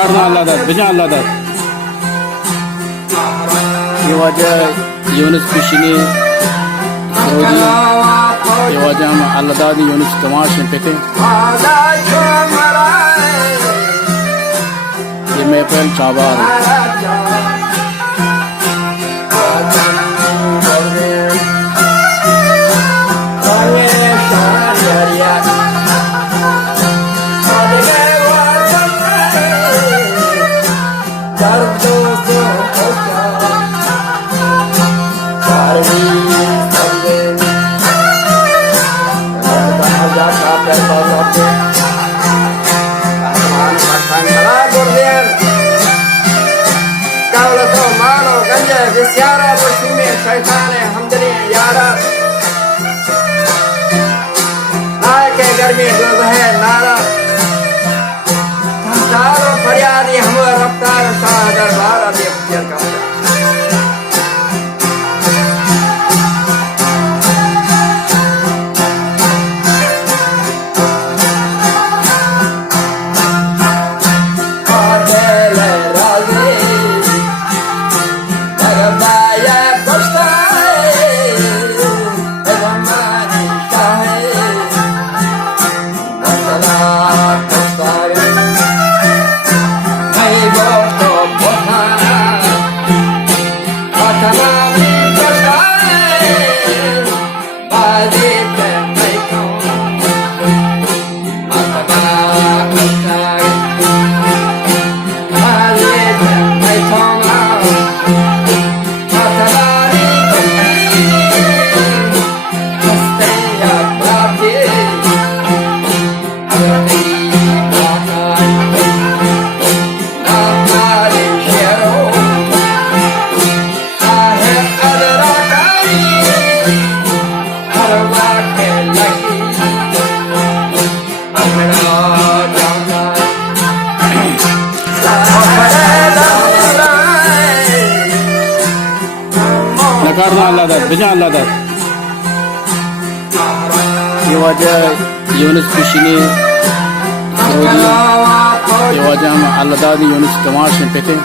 Nakarna Allah'da, bijan Allah'da. Yevaca Yunus Pişini, Rodi, Yevaca ama Allah'da di Yunus Kamaşın peki. Yemepel Çabar. गर्मी है नारा चारों फरियादी हम रफ्तार शाह दरबार अभी अख्तियार का Nakarna Allah'da, bijan Allah'da. Yevaca Yunus Pişini, Rodi, Yevaca ama Allah'da di Yunus Kamaşın peki.